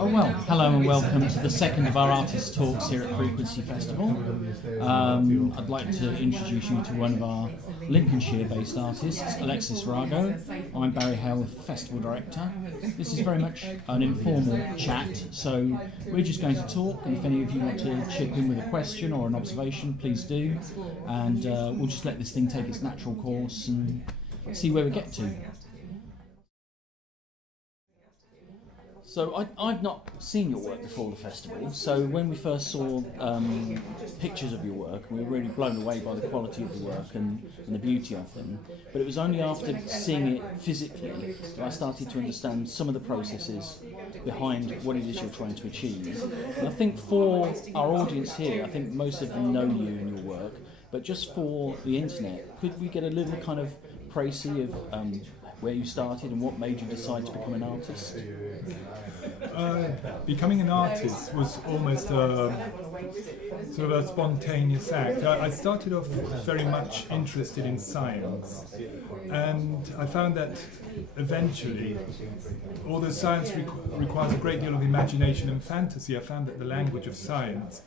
Oh well, hello and welcome to the second of our artist talks here at Frequency Festival. I'd like to introduce you to one of our Lincolnshire-based artists, Alexis Rago. I'm Barry Hale, Festival Director. This is very much an informal chat, so we're just going to talk, and if any of you want to chip in with a question or an observation, please do, and we'll just let this thing take its natural course and see where we get to. So I've not seen your work before the festival, so when we first saw pictures of your work, we were really blown away by the quality of the work and the beauty of them. But it was only after seeing it physically that I started to understand some of the processes behind what it is you're trying to achieve. And I think for our audience here, I think most of them know you and your work, but just for the internet, could we get a little kind of précis of where you started and what made you decide to become an artist? Becoming an artist was almost a sort of a spontaneous act. I started off very much interested in science, and I found that eventually, although science requires a great deal of imagination and fantasy, I found that the language of science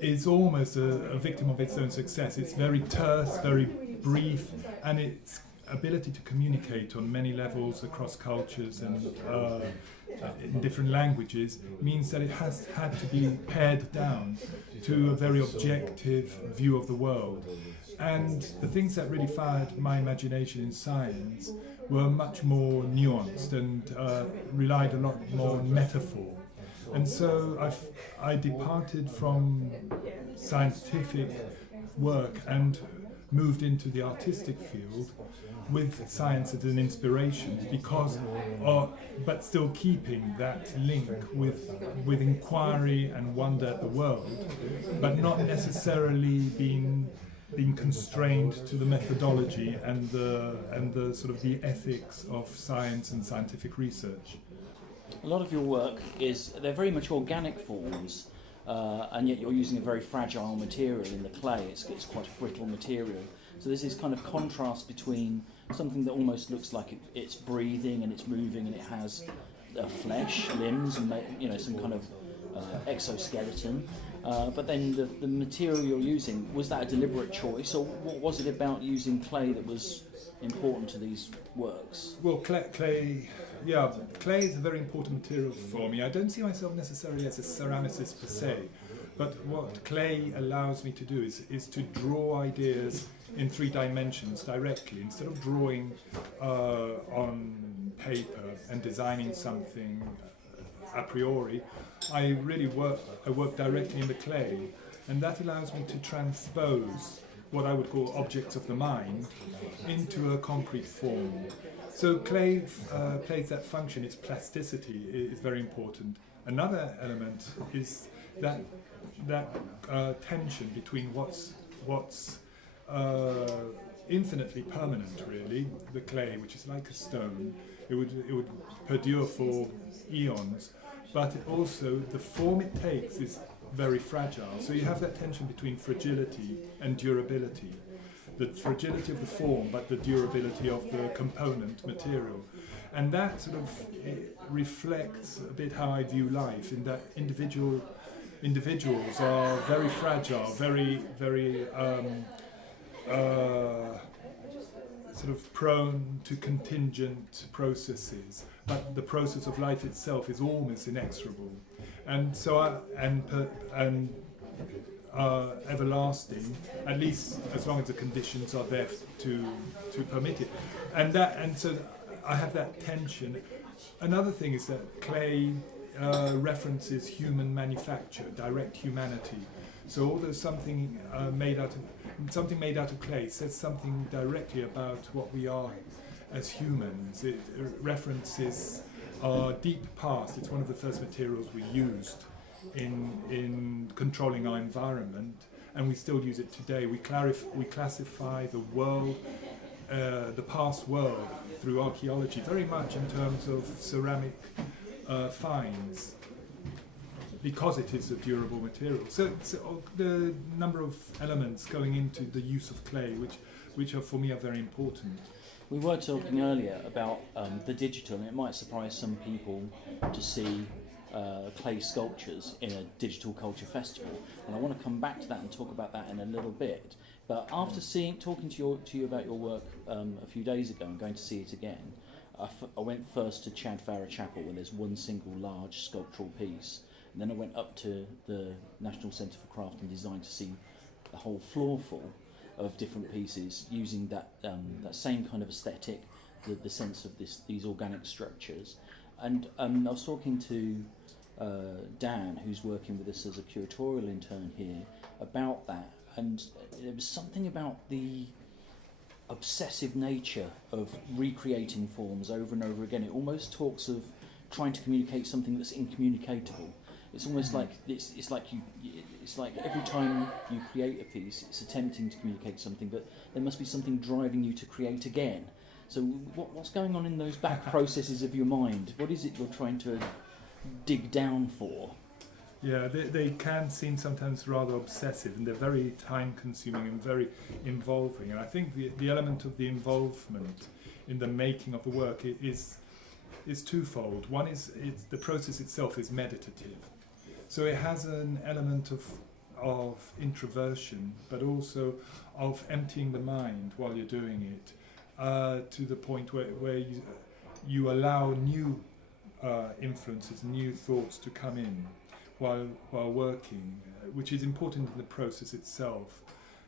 is almost a victim of its own success. It's very terse, very brief, and its ability to communicate on many levels across cultures and in different languages means that it has had to be pared down to a very objective view of the world. And the things that really fired my imagination in science were much more nuanced and relied a lot more on metaphor. And so I departed from scientific work and moved into the artistic field with science as an inspiration, because, but still keeping that link with inquiry and wonder at the world, but not necessarily being constrained to the methodology and the sort of the ethics of science and scientific research. A lot of your work they're very much organic forms, and yet you're using a very fragile material in the clay. It's quite a brittle material. So there's this kind of contrast between something that almost looks like it's breathing and it's moving and it has flesh, limbs, and some kind of exoskeleton. But then the material you're using, was that a deliberate choice, or what was it about using clay that was important to these works? Well, clay is a very important material for me. I don't see myself necessarily as a ceramicist per se, but what clay allows me to do is to draw ideas in 3 dimensions directly. Instead of drawing on paper and designing something a priori, I work directly in the clay, and that allows me to transpose what I would call objects of the mind into a concrete form. So clay plays that function. Its plasticity is very important. Another element is that tension between what's infinitely permanent, really, the clay, which is like a stone. It would perdure for eons, but also the form it takes is very fragile. So you have that tension between fragility and durability. The fragility of the form, but the durability of the component material. And that sort of reflects a bit how I view life, in that individuals are very fragile, very sort of prone to contingent processes, but the process of life itself is almost inexorable, and so everlasting, at least as long as the conditions are there to permit it, and so I have that tension. Another thing is that clay references human manufacture, direct humanity. So although something made out of clay says something directly about what we are as humans, it references our deep past. It's one of the first materials we used in controlling our environment, and we still use it today. We classify the world, the past world, through archaeology, very much in terms of ceramic finds, because it is a durable material. So the number of elements going into the use of clay, which are for me are very important. We were talking earlier about the digital, and it might surprise some people to see clay sculptures in a digital culture festival, and I want to come back to that and talk about that in a little bit. But after talking to you about your work a few days ago and going to see it again, I went first to Chad Farrer Chapel, where there's one single large sculptural piece, and then I went up to the National Centre for Craft and Design to see the whole floor full of different pieces using that same kind of aesthetic, the sense of these organic structures. And I was talking to Dan, who's working with us as a curatorial intern here, about that, and there was something about the obsessive nature of recreating forms over and over again. It almost talks of trying to communicate something that's incommunicatable. It's almost like it's like every time you create a piece, it's attempting to communicate something, but there must be something driving you to create again. So what's going on in those back processes of your mind? What is it you're trying to dig down for? Yeah, they can seem sometimes rather obsessive, and they're very time-consuming and very involving. And I think the element of the involvement in the making of the work is twofold. One is the process itself is meditative, so it has an element of introversion, but also of emptying the mind while you're doing it, to the point where you allow new influences, new thoughts to come in while working, which is important in the process itself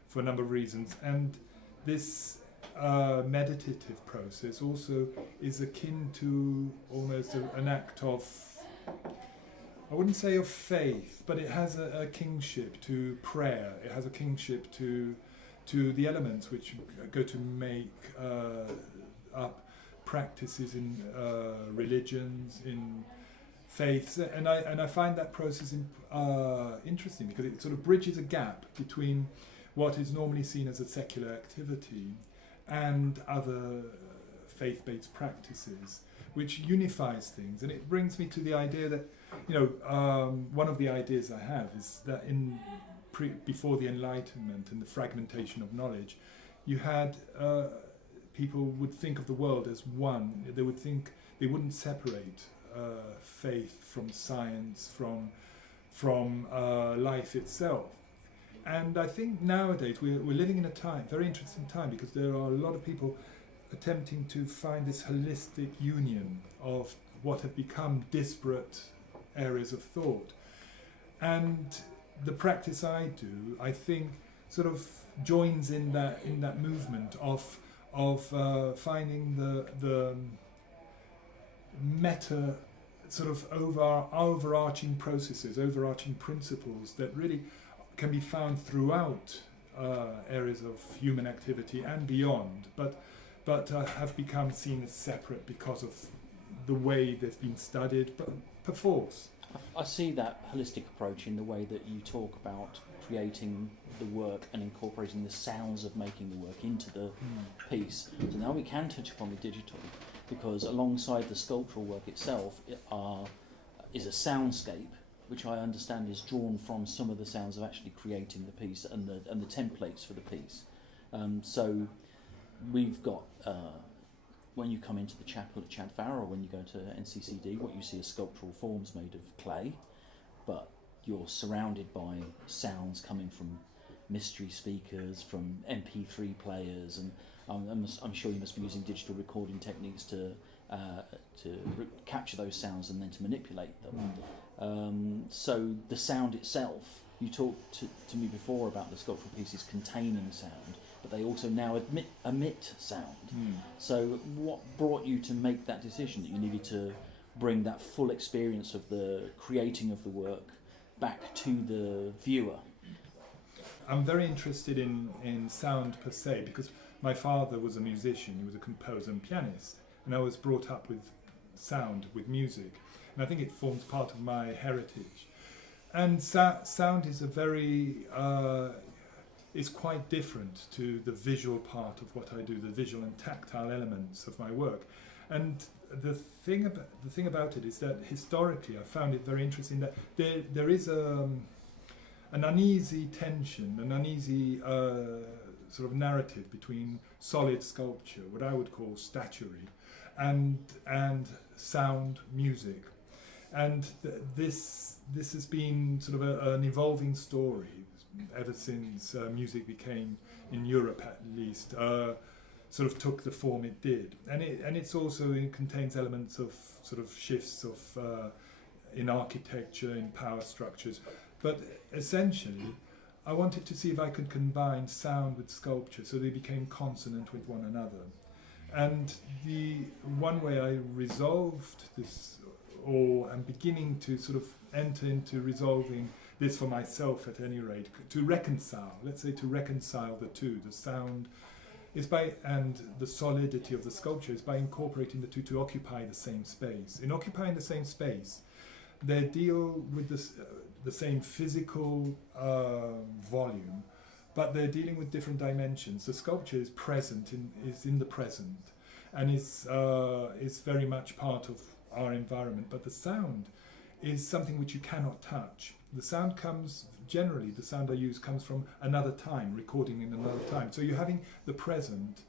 for a number of reasons. And this meditative process also is akin to almost an act of, I wouldn't say of faith, but it has a kingship to prayer. It has a kingship to the elements which go to make up practices in religions, in faiths, and I find that process interesting, because it sort of bridges a gap between what is normally seen as a secular activity and other faith-based practices, which unifies things. And it brings me to the idea that, one of the ideas I have is that before the Enlightenment and the fragmentation of knowledge, you had people would think of the world as one. They wouldn't separate faith from science, from life itself. And I think nowadays we're living in a very interesting time, because there are a lot of people attempting to find this holistic union of what have become disparate areas of thought. And the practice I do, I think, sort of joins in that movement of finding the meta sort of overarching processes, overarching principles that really can be found throughout areas of human activity and beyond, but have become seen as separate because of the way they've been studied, but perforce. I see that holistic approach in the way that you talk about creating the work and incorporating the sounds of making the work into the piece. So now we can touch upon the digital, because alongside the sculptural work itself is a soundscape, which I understand is drawn from some of the sounds of actually creating the piece and the templates for the piece. So we've got, when you come into the chapel at Chad Farrer, or when you go to NCCD, what you see are sculptural forms made of clay, but you're surrounded by sounds coming from mystery speakers, from MP3 players, and I'm sure you must be using digital recording techniques to capture those sounds and then to manipulate them. So the sound itself, you talked to me before about the sculptural pieces containing sound, but they also now emit sound. So what brought you to make that decision that you needed to bring that full experience of the creating of the work back to the viewer? I'm very interested in sound per se, because my father was a musician, he was a composer and pianist, and I was brought up with sound, with music, and I think it forms part of my heritage. And sound is is quite different to the visual part of what I do, the visual and tactile elements of my work. And the thing about it is that historically I found it very interesting that there is an uneasy tension, an uneasy sort of narrative between solid sculpture, what I would call statuary, and sound music. And this has been sort of an evolving story ever since music became, in Europe at least, sort of took the form it did. And it contains elements of sort of shifts of in architecture, in power structures. But essentially, I wanted to see if I could combine sound with sculpture so they became consonant with one another. And the one way I resolved this, or I'm beginning to sort of enter into resolving this for myself at any rate, to reconcile the two, the sound is and the solidity of the sculpture is by incorporating the two to occupy the same space. In occupying the same space, they deal with the same physical volume, but they're dealing with different dimensions. The sculpture is is in the present, and is very much part of our environment. But the sound is something which you cannot touch. The sound I use comes from another time, recording in another time. So you're having the present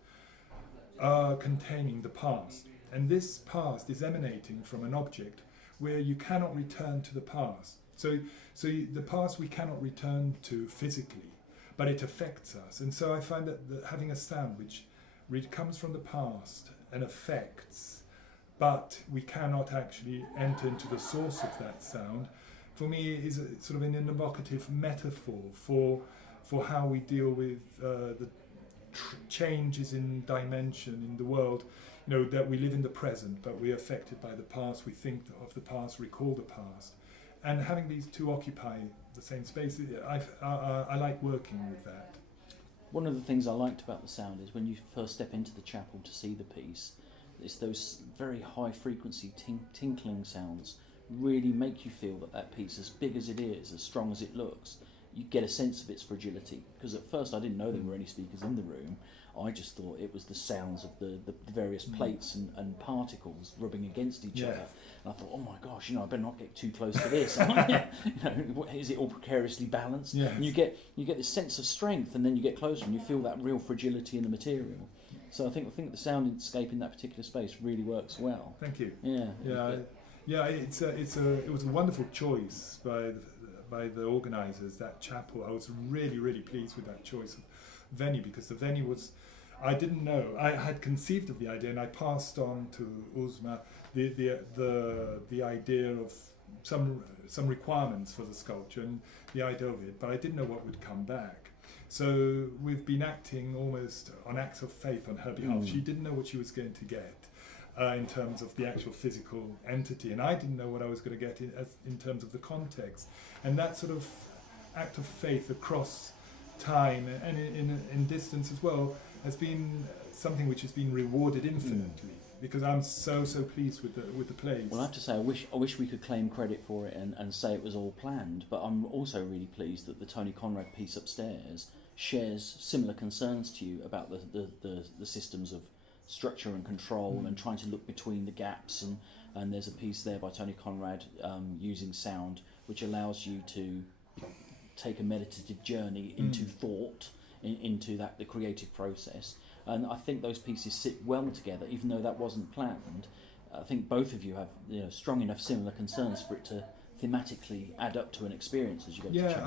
containing the past, and this past is emanating from an object where you cannot return to the past. So the past we cannot return to physically, but it affects us. And so I find that having a sound which comes from the past and affects, but we cannot actually enter into the source of that sound, for me is sort of an evocative metaphor for how we deal with the changes in dimension in the world. You know, that we live in the present, but we're affected by the past. We think of the past, recall the past, and having these two occupy the same space. I like working with that. One of the things I liked about the sound is when you first step into the chapel to see the piece, it's those very high frequency tinkling sounds really make you feel that piece, as big as it is, as strong as it looks, you get a sense of its fragility. Because at first I didn't know there were any speakers in the room. I just thought it was the sounds of the various plates and particles rubbing against each other. And I thought, oh my gosh, I better not get too close to this. Is it all precariously balanced? Yes. And you get this sense of strength, and then you get closer and you feel that real fragility in the material. So I think the soundscape in that particular space really works well. Thank you. Yeah. It was a wonderful choice by the organisers. That chapel, I was really, really pleased with that choice of venue, because the venue was, I didn't know. I had conceived of the idea, and I passed on to Uzma the idea of some requirements for the sculpture and the idea of it, but I didn't know what would come back. So we've been acting almost on acts of faith on her behalf. She didn't know what she was going to get in terms of the actual physical entity, and I didn't know what I was going to get in terms of the context. And that sort of act of faith across time and in distance as well has been something which has been rewarded infinitely, because I'm so pleased with the plays. Well, I have to say, I wish we could claim credit for it and say it was all planned, but I'm also really pleased that the Tony Conrad piece upstairs shares similar concerns to you about the systems of structure and control and trying to look between the gaps, and there's a piece there by Tony Conrad using sound which allows you to take a meditative journey into thought, into the creative process. And I think those pieces sit well together, even though that wasn't planned. I think both of you have strong enough similar concerns for it to thematically add up to an experience as you go to check.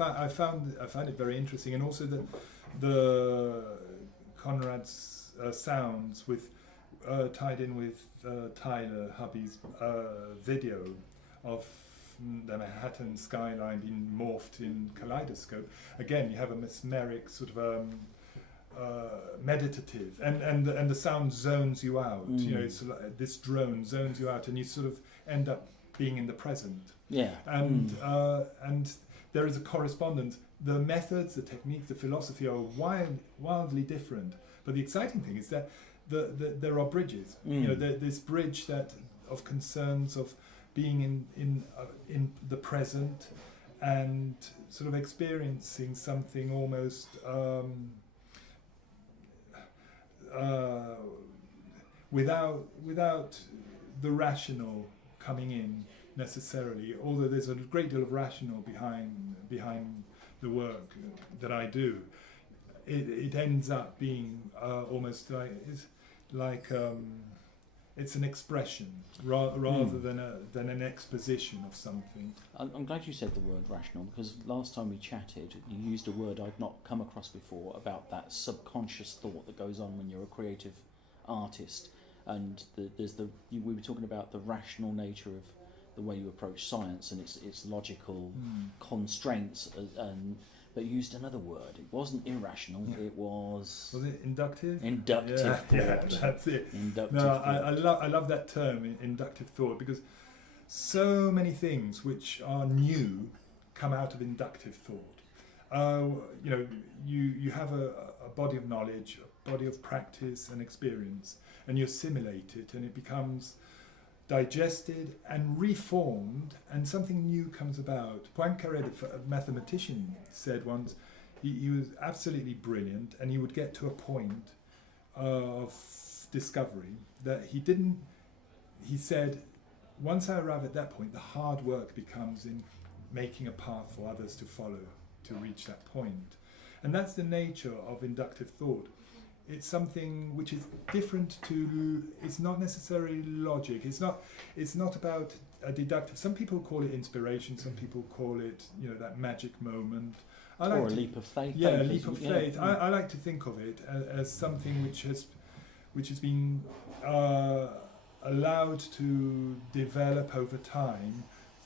I found it very interesting, and also that the Conrad's sounds with tied in with Tyler Hubby's video of the Manhattan skyline being morphed in kaleidoscope. Again, you have a mesmeric sort of meditative, and the sound zones you out. It's like this drone zones you out, and you sort of end up being in the present. Yeah. And there is a correspondence. The methods, the techniques, the philosophy are wildly different. But the exciting thing is that there are bridges. This bridge of concerns of being in the present and sort of experiencing something almost without the rational coming in necessarily, although there's a great deal of rational behind the work that I do. It ends up being almost like it's an expression rather than an exposition of something. I'm glad you said the word rational, because last time we chatted, you used a word I'd not come across before about that subconscious thought that goes on when you're a creative artist. And we were talking about the rational nature of the way you approach science and its logical constraints, but you used another word. It wasn't irrational. Yeah. It was. Was it inductive? Inductive thought. Yeah, that's it. Inductive No, thought. I love that term, inductive thought, because so many things which are new come out of inductive thought. You have a body of knowledge, a body of practice and experience, and you assimilate it, and it becomes digested and reformed, and something new comes about. Poincaré, a mathematician, said once he was absolutely brilliant, and he would get to a point of discovery that he said, once I arrive at that point, the hard work becomes in making a path for others to follow to reach that point. And that's the nature of inductive thought. It's something which is different to, it's not necessarily logic, it's not about a deductive. Some people call it inspiration, some people call it, that magic moment. Or a leap of faith. Yeah, a leap of faith. Yeah. I like to think of it as something which has been allowed to develop over time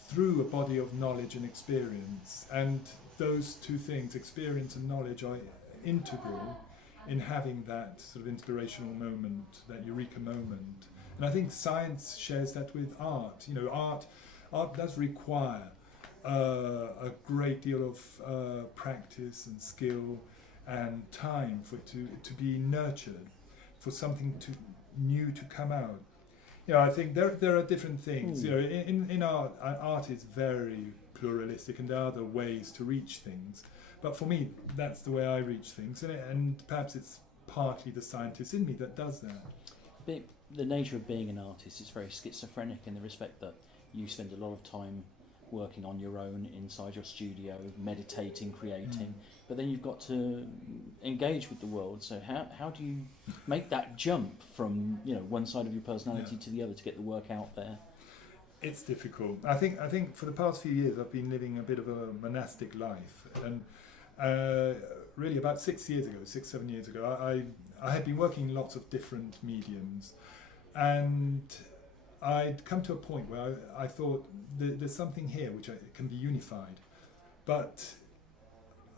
through a body of knowledge and experience. And those two things, experience and knowledge, are integral in having that sort of inspirational moment, that eureka moment. And I think science shares that with art. Art does require a great deal of practice and skill and time for it to be nurtured, for something new to come out. I think there are different things. In art is very pluralistic, and there are other ways to reach things. But for me, that's the way I reach things, and perhaps it's partly the scientist in me that does that. The nature of being an artist is very schizophrenic in the respect that you spend a lot of time working on your own inside your studio, meditating, creating, but then you've got to engage with the world. So how do you make that jump from one side of your personality to the other to get the work out there? It's difficult. I think for the past few years I've been living a bit of a monastic life, and really about 7 years ago, I had been working in lots of different mediums, and I'd come to a point where I thought there's something here which can be unified, but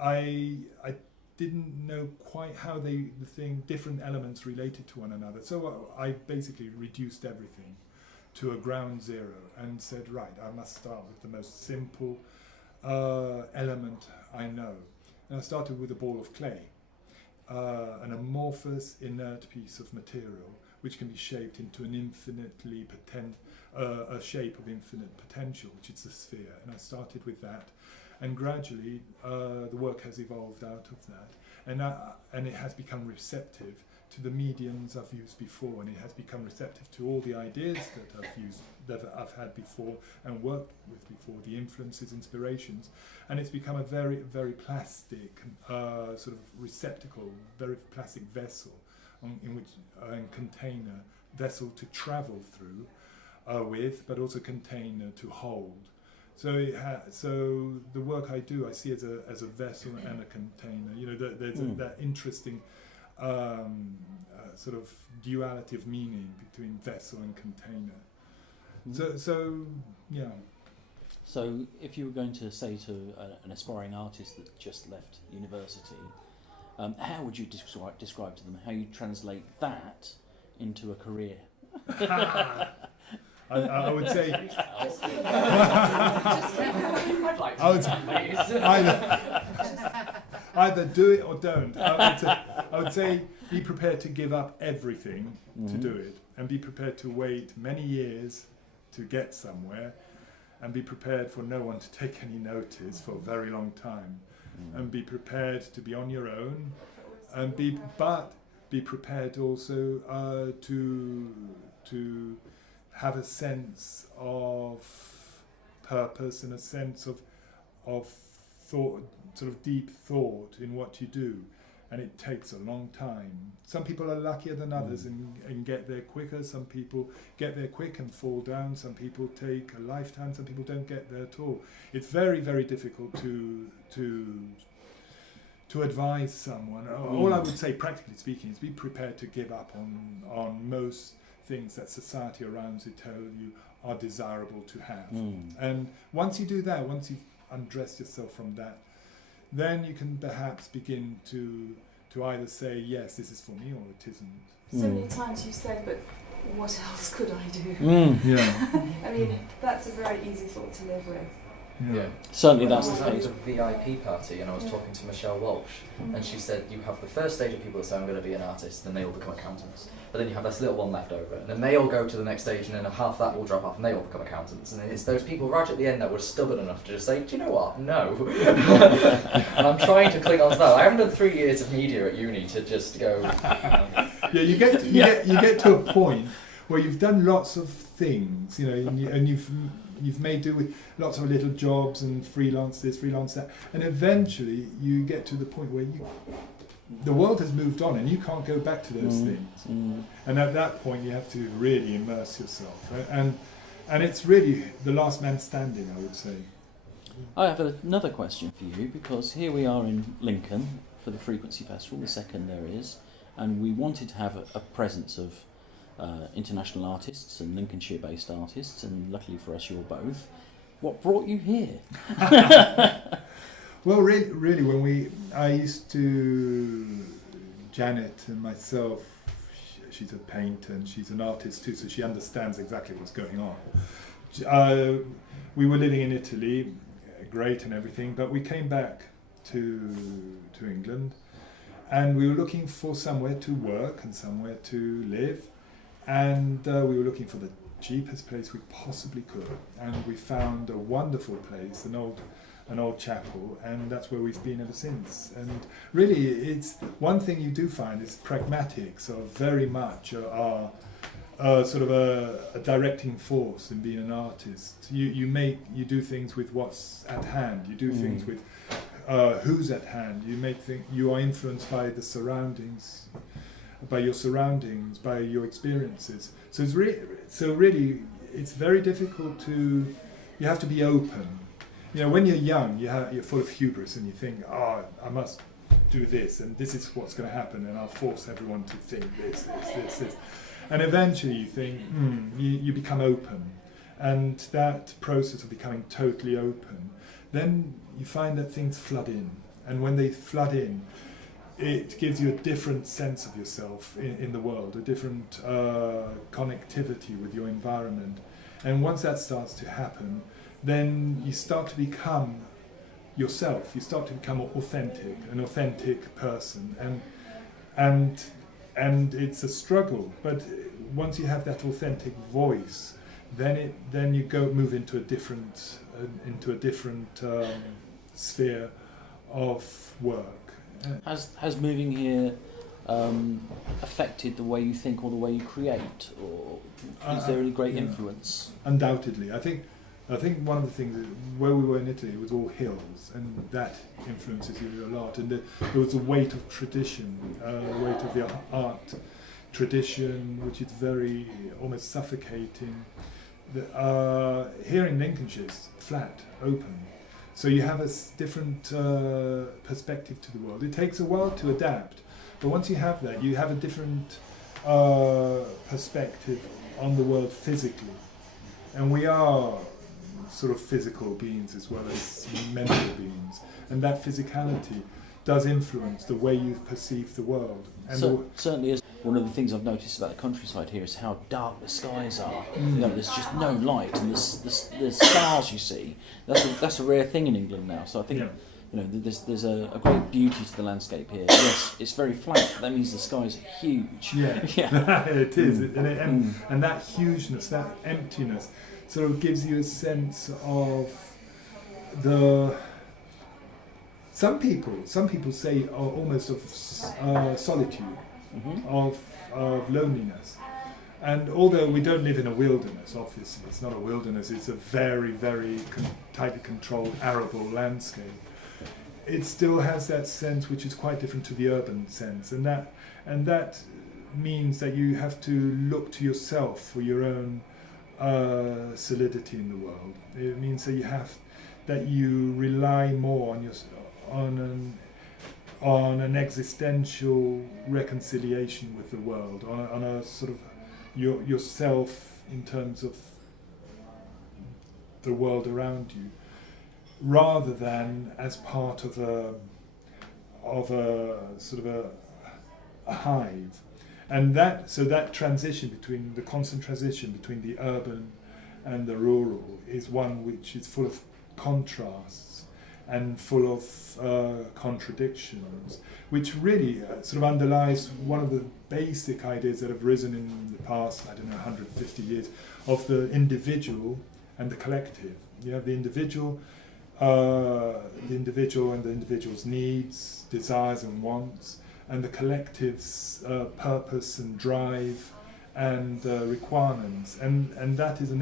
I didn't know quite how different elements related to one another. So I basically reduced everything to a ground zero and said, right, I must start with the most simple element I know. And I started with a ball of clay, an amorphous, inert piece of material which can be shaped into a shape of infinite potential, which is the sphere. And I started with that, and gradually the work has evolved out of that, and it has become receptive to the mediums I've used before, and it has become receptive to all the ideas that I've had before and worked with before, the influences, inspirations, and it's become a very, very plastic sort of receptacle, very plastic vessel, in which container, vessel to travel through with, but also container to hold. So so the work I do, I see as a vessel and a container. There's that interesting sort of duality of meaning between vessel and container. So yeah. So if you were going to say to an aspiring artist that just left university, how would you describe to them how you translate that into a career? I would say either do it or don't. I would say be prepared to give up everything to do it, and be prepared to wait many years to get somewhere, and be prepared for no one to take any notice for a very long time, and be prepared to be on your own, and be prepared also to have a sense of purpose and a sense of thought, sort of deep thought in what you do, and it takes a long time. Some people are luckier than others and get there quicker. Some people get there quick and fall down. Some people take a lifetime. Some people don't get there at all. It's very, very difficult to advise someone. All I would say, practically speaking, is be prepared to give up on most things that society around you tell you are desirable to have. And once you do that, once you've undressed yourself from that, then you can perhaps begin to either say, yes, this is for me, or it isn't. So many times you said, but what else could I do? Yeah. I mean, that's a very easy thought to live with. Yeah. Certainly I that's was the at case. a VIP party and I was talking to Michelle Walsh, and she said you have the first stage of people that say I'm going to be an artist, and they all become accountants. But then you have this little one left over, and then they all go to the next stage, and then half that will drop off, and they all become accountants. And it's those people right at the end that were stubborn enough to just say, do you know what? No. And I'm trying to cling on to that. I haven't done 3 years of media at uni to just go. Yeah, you get to a point where you've done lots of things, you know, and you've made do with lots of little jobs and freelance this, freelance that, and eventually you get to the point where the world has moved on and you can't go back to those things. And at that point you have to really immerse yourself, right? And it's really the last man standing, I would say. I have another question for you, because here we are in Lincoln for the Frequency Festival, the second there is, and we wanted to have a presence of international artists and Lincolnshire-based artists, and luckily for us, you're both. What brought you here? Well, really, I used to, Janet and myself, she's a painter and she's an artist too, so she understands exactly what's going on. We were living in Italy, great and everything, but we came back to England, and we were looking for somewhere to work and somewhere to live, and we were looking for the cheapest place we possibly could, and we found a wonderful place, an old chapel, and that's where we've been ever since. And really, it's one thing you do find is pragmatics are very much are sort of a directing force in being an artist. You do things with what's at hand. You do things with who's at hand. You are influenced by the surroundings, by your surroundings, by your experiences. So really, it's very difficult to. You have to be open. You know, when you're young, you're full of hubris, and you think, "Oh, I must do this, and this is what's going to happen, and I'll force everyone to think this." And eventually, you think, you become open, and that process of becoming totally open, then you find that things flood in, and when they flood in, it gives you a different sense of yourself in the world, a different connectivity with your environment, and once that starts to happen, then you start to become yourself. You start to become an authentic person, and it's a struggle. But once you have that authentic voice, then you move into a different sphere of work. Has moving here affected the way you think or the way you create, or is there a great influence? Undoubtedly, I think one of the things is where we were in Italy, it was all hills, and that influences you a lot. And there was a weight of tradition, weight of the art tradition, which is very almost suffocating. Here in Lincolnshire, it's flat, open, so you have a different perspective to the world. It takes a while to adapt, but once you have that, you have a different perspective on the world physically, and we are sort of physical beings as well as mental beings, and that physicality does influence the way you perceive the world. And So, certainly is. One of the things I've noticed about the countryside here is how dark the skies are. You know, there's just no light, and the stars you see. That's a rare thing in England now. So I think you know there's a great beauty to the landscape here. Yes, it's very flat, but that means the skies are huge. Yeah. It is, and that hugeness, that emptiness, sort of gives you a sense of the. Some people say almost of solitude, of loneliness. And although we don't live in a wilderness, obviously, it's not a wilderness, it's a very, very tightly controlled arable landscape. it still has that sense which is quite different to the urban sense, and that means that you have to look to yourself for your own solidity in the world. It means that you rely more on an existential reconciliation with the world, on a sort of yourself in terms of the world around you, rather than as part of a sort of a hive. And that transition between the constant transition between the urban and the rural is one which is full of contrasts and full of contradictions, which really sort of underlies one of the basic ideas that have risen in the past, 150 years, of the individual and the collective. You have the individual and the individual's needs, desires and wants, and the collective's purpose and drive and requirements, and that is an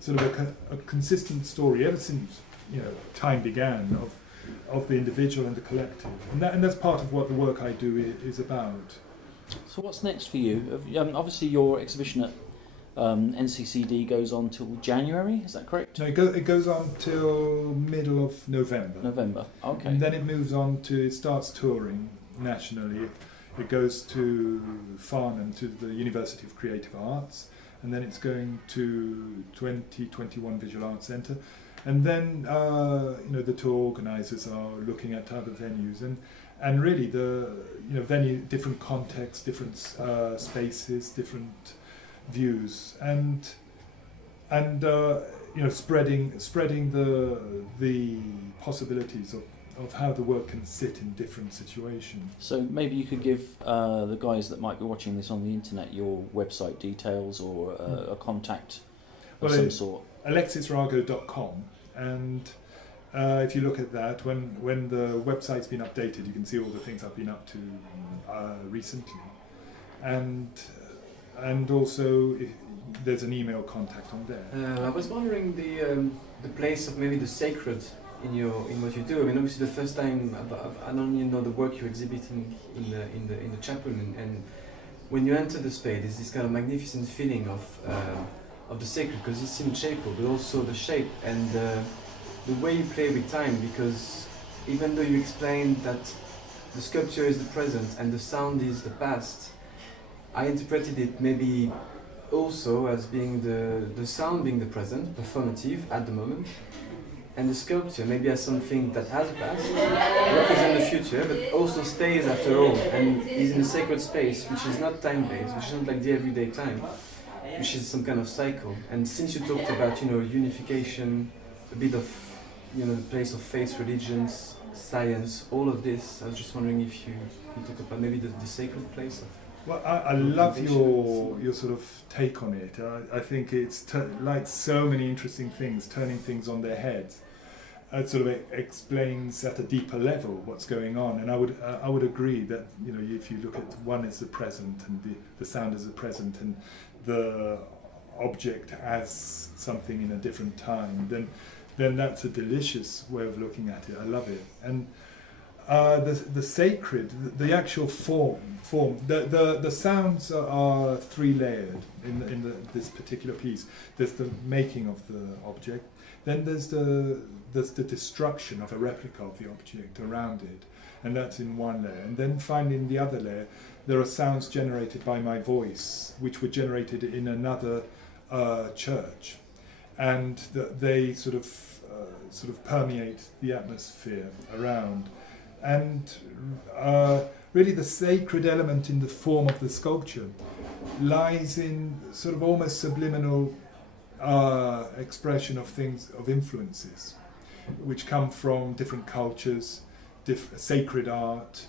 sort of a consistent story ever since time began of the individual and the collective, and that's part of what the work I do is about. So what's next for you? Obviously your exhibition at NCCD goes on till January, is that correct? No, it goes on till middle of November. November, okay. And then it starts touring nationally. It goes to Farnham, to the University of Creative Arts, and then it's going to 2021 Visual Arts Centre. And then the tour organisers are looking at other venues, and really the venue, different contexts, different spaces, different views, and spreading the possibilities of how the work can sit in different situations. So maybe you could give the guys that might be watching this on the internet your website details or a contact of some sort. alexisrago.com, and if you look at that, when the website's been updated, you can see all the things I've been up to recently, and also there's an email contact on there. I was wondering the place of maybe the sacred in what you do. I mean, obviously the first time I don't even know the work you're exhibiting in the chapel, and when you enter the space, there's this kind of magnificent feeling of the sacred, because it's in chapel, but also the shape and the way you play with time, because even though you explained that the sculpture is the present and the sound is the past, I interpreted it maybe also as being the sound being the present, performative at the moment, and the sculpture maybe as something that has passed, represents the future, but also stays after all, and is in a sacred space, which is not time-based, which is not like the everyday time, which is some kind of cycle. And since you talked about unification, a bit of the place of faith, religions, science, all of this, I was just wondering if you talk about maybe the sacred place of. Well, I love your sort of take on it. I think it's like so many interesting things, turning things on their heads. It sort of explains at a deeper level what's going on, and I would agree that if you look at one as the present and the sound as the present and the object as something in a different time, then that's a delicious way of looking at it. I love it. And the sacred, the actual form. The sounds are three layered in this particular piece. There's the making of the object, then there's the destruction of a replica of the object around it, and that's in one layer. And then finally in the other layer, there are sounds generated by my voice, which were generated in another church, and they sort of permeate the atmosphere around. And really the sacred element in the form of the sculpture lies in sort of almost subliminal expression of things, of influences, which come from different cultures, sacred art,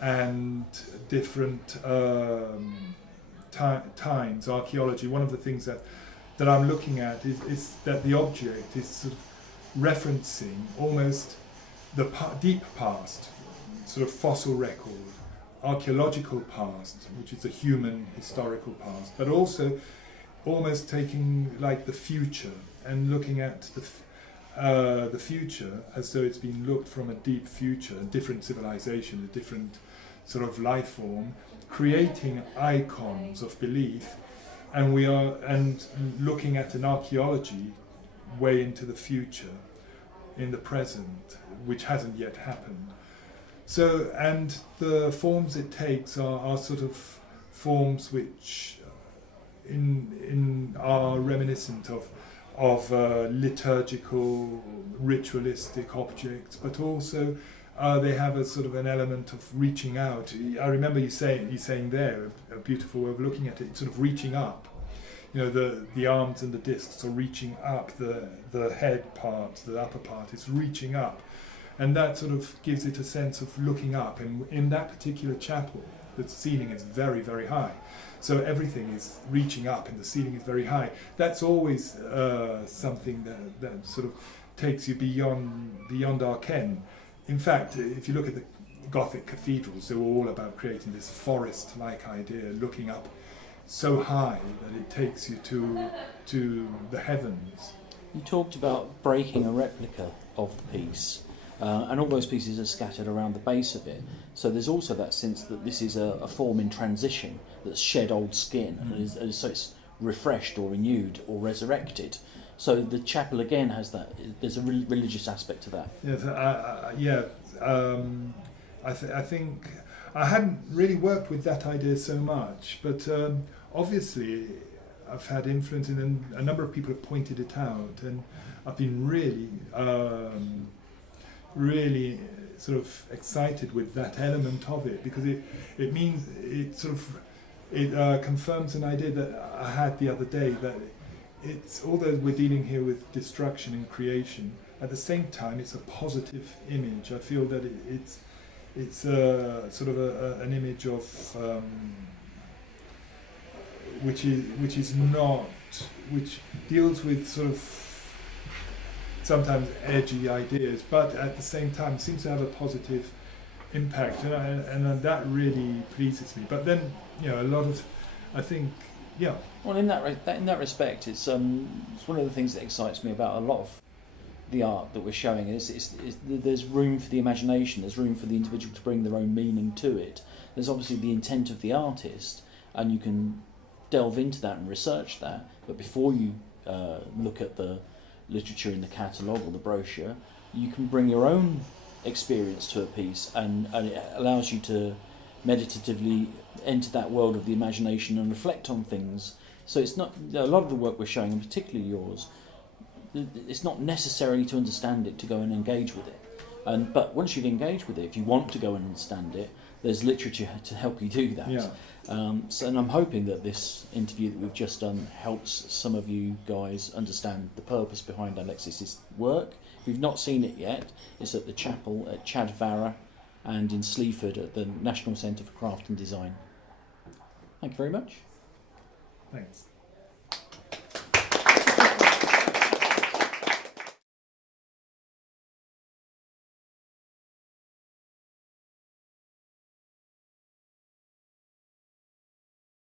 and different times, archaeology. One of the things that I'm looking at is that the object is sort of referencing almost the deep past, sort of fossil record, archaeological past, which is a human historical past, but also almost taking like the future and looking at the future as though it's been looked from a deep future, a different civilization, a different sort of life form, creating icons of belief, and looking at an archaeology way into the future, in the present, which hasn't yet happened. So, and the forms it takes are sort of forms which are reminiscent of liturgical, ritualistic objects, but also they have a sort of an element of reaching out. I remember you saying there, a beautiful way of looking at it, sort of reaching up. You know, the arms and the discs are reaching up, the head part, the upper part is reaching up. And that sort of gives it a sense of looking up. And in that particular chapel, the ceiling is very, very high. So everything is reaching up and the ceiling is very high. That's always something that sort of takes you beyond our ken. In fact, if you look at the Gothic cathedrals, they were all about creating this forest-like idea, looking up so high that it takes you to the heavens. You talked about breaking a replica of the piece, and all those pieces are scattered around the base of it. So there's also that sense that this is a form in transition that's shed old skin, and so it's refreshed or renewed or resurrected. So the chapel again has that. There's a religious aspect to that. Yes, I think I hadn't really worked with that idea so much, but obviously I've had influence, and a number of people have pointed it out, and I've been really sort of excited with that element of it, because it means it confirms an idea that I had the other day, that it's, although we're dealing here with destruction and creation, at the same time it's a positive image. I feel that it's sort of an image of which deals with sort of sometimes edgy ideas, but at the same time seems to have a positive impact, and that really pleases me. But then, you know, a lot of, I think, yeah. Well, in that respect, it's one of the things that excites me about a lot of the art that we're showing is there's room for the imagination. There's room for the individual to bring their own meaning to it. There's obviously the intent of the artist, and you can delve into that and research that. But before you look at the literature in the catalogue or the brochure, you can bring your own experience to a piece, and it allows you to meditatively enter that world of the imagination and reflect on things. So it's not, a lot of the work we're showing, and particularly yours, it's not necessarily to understand it to go and engage with it. But once you've engaged with it, if you want to go and understand it, there's literature to help you do that. Yeah. And I'm hoping that this interview that we've just done helps some of you guys understand the purpose behind Alexis's work. If you've not seen it yet, it's at the chapel at Chadvarra and in Sleaford at the National Centre for Craft and Design. Thank you very much. Thanks.